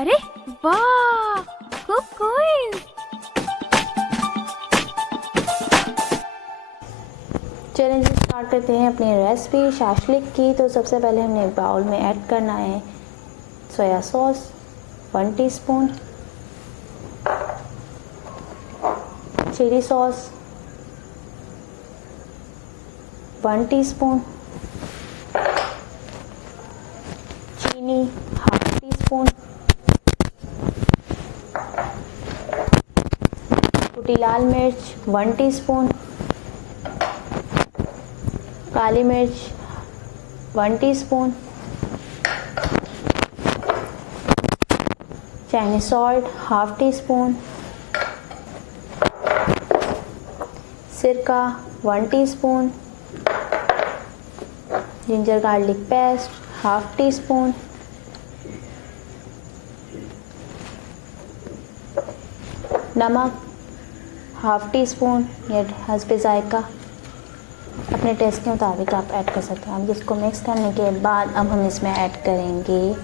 अरे वाह, कूल। चलिए जी स्टार्ट करते हैं अपनी रेसिपी शाशलिक की। तो सबसे पहले हमने एक बाउल में ऐड करना है soya sauce 1 teaspoon, chilli sauce 1 teaspoon, चीनी हाफ टीस्पून, कुटी लाल मिर्च 1 टीस्पून, काली मिर्च 1 teaspoon, Chinese salt half teaspoon, सिरका 1 teaspoon, ginger garlic paste half teaspoon, नमक हाफ टीस्पून, या हस्बे जायका अपने टेस्ट के मुताबिक आप ऐड कर सकते हैं। अब इसको मिक्स करने के बाद अब हम इसमें ऐड करेंगे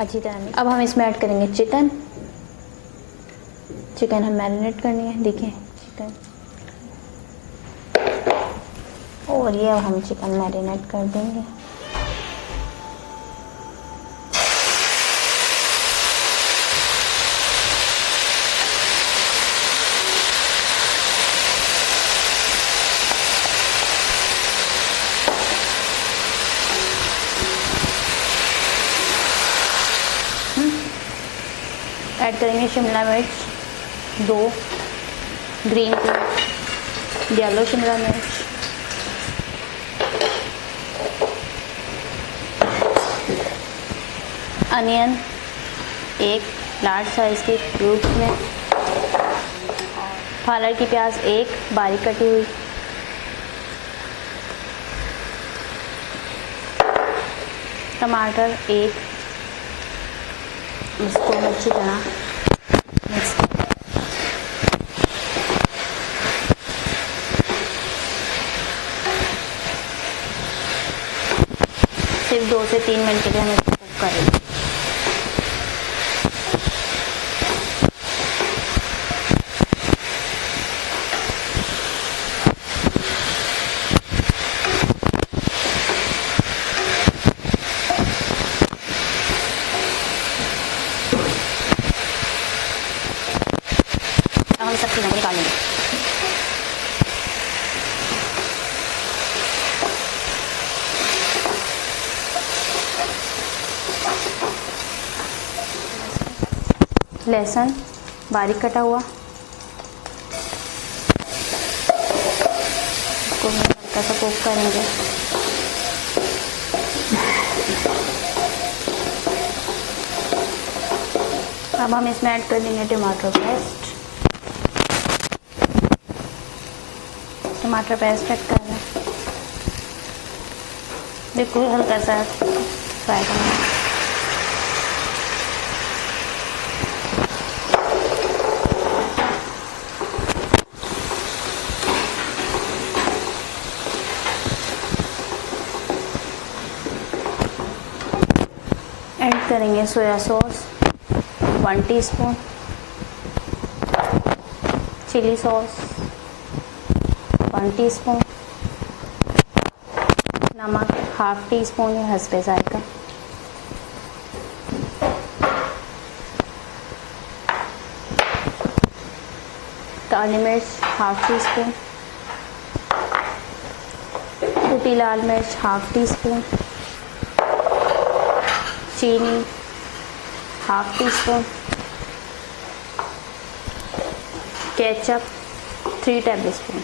अच्छी तरह। अब हम इसमें ऐड करेंगे चिकन हम मैरिनेट करनी है। देखिए चिकन, और ये अब हम चिकन मैरिनेट कर देंगे। ऐड करेंगे शिमला मिर्च 2, ग्रीन येलो शिमला मिर्च, अनियन 1 लार्ज साइज के क्यूब में, पालक की प्याज 1 बारीक कटी हुई, टमाटर 1, इसको अच्छी तरह मिक्स सिर्फ 2 से 3 मिनट के लिए हम इसको कुक करेंगे। हम सब चीज़ें निकालेंगे। लहसुन बारीक कटा हुआ, इसको हल्का सा कुक करेंगे। अब हम इसमें ऐड कर देंगे टमाटर पेस्ट। टमाटर पेस्ट ऐड कर दें, बिल्कुल हल्का सा फ्राई करना। ऐड करेंगे soya sauce 1 teaspoon, chilli sauce 1 teaspoon, नमक हाफ टीस्पून या हस्बे जायका, काली मिर्च हाफ टीस्पून, कुटी लाल मिर्च हाफ टीस्पून, चीनी हाफ टीस्पून, केचप 3 टेबलस्पून।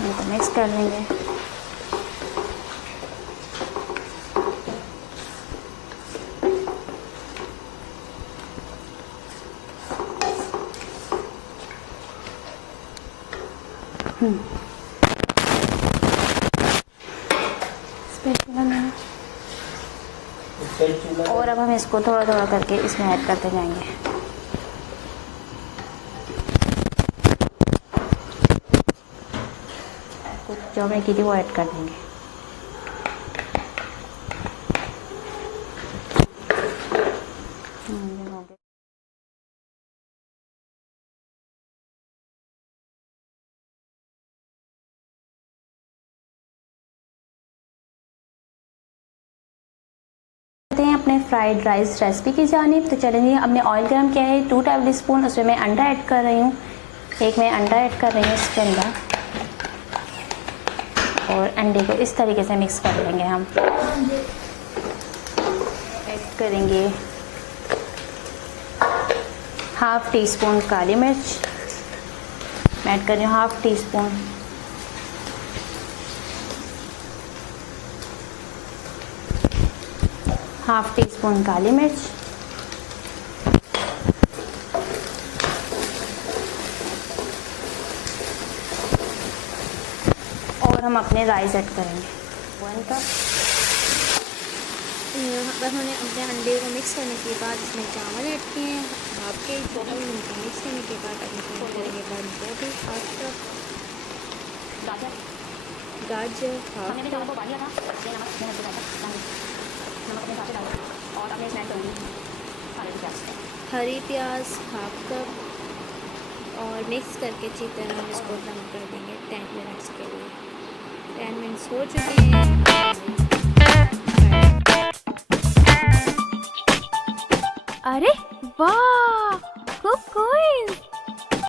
इनको मिक्स कर लेंगे। और अब हम इसको थोड़ा थोड़ा करके इसमें ऐड करते जाएंगे। कुछ जो हमने की थी वो ऐड कर देंगे। चलते हैं अपने फ्राइड राइस रेसिपी की जानिब। तो चलेंगे, हमने ऑयल गर्म किया है 2 टेबल स्पून, उसमें मैं अंडा ऐड कर रही हूँ। एक मैं अंडा ऐड कर रही हूँ इसके अंदर, और अंडे को इस तरीके से मिक्स कर लेंगे। हम ऐड करेंगे हाफ़ टी स्पून काली मिर्च, मैं ऐड कर रही हूँ half teaspoon. Half teaspoon काली मिर्च, और हम अपने राइस ऐड करेंगे 1 कप। यहाँ पर हमने अपने अंडे को मिक्स करने के बाद इसमें चावल ऐड किए हैं हाफ के, चावल इनको मिक्स करने के बाद करेंगे गोभी हाफ कप, गाजर हाफ कप, हरी प्याज हाफ कप, और मिक्स करके अच्छी तरह हम इसको दम कर देंगे 10 मिनट्स के लिए। 10 मिनट्स हो चुके हैं। अरे वाह, कुक क्वीन!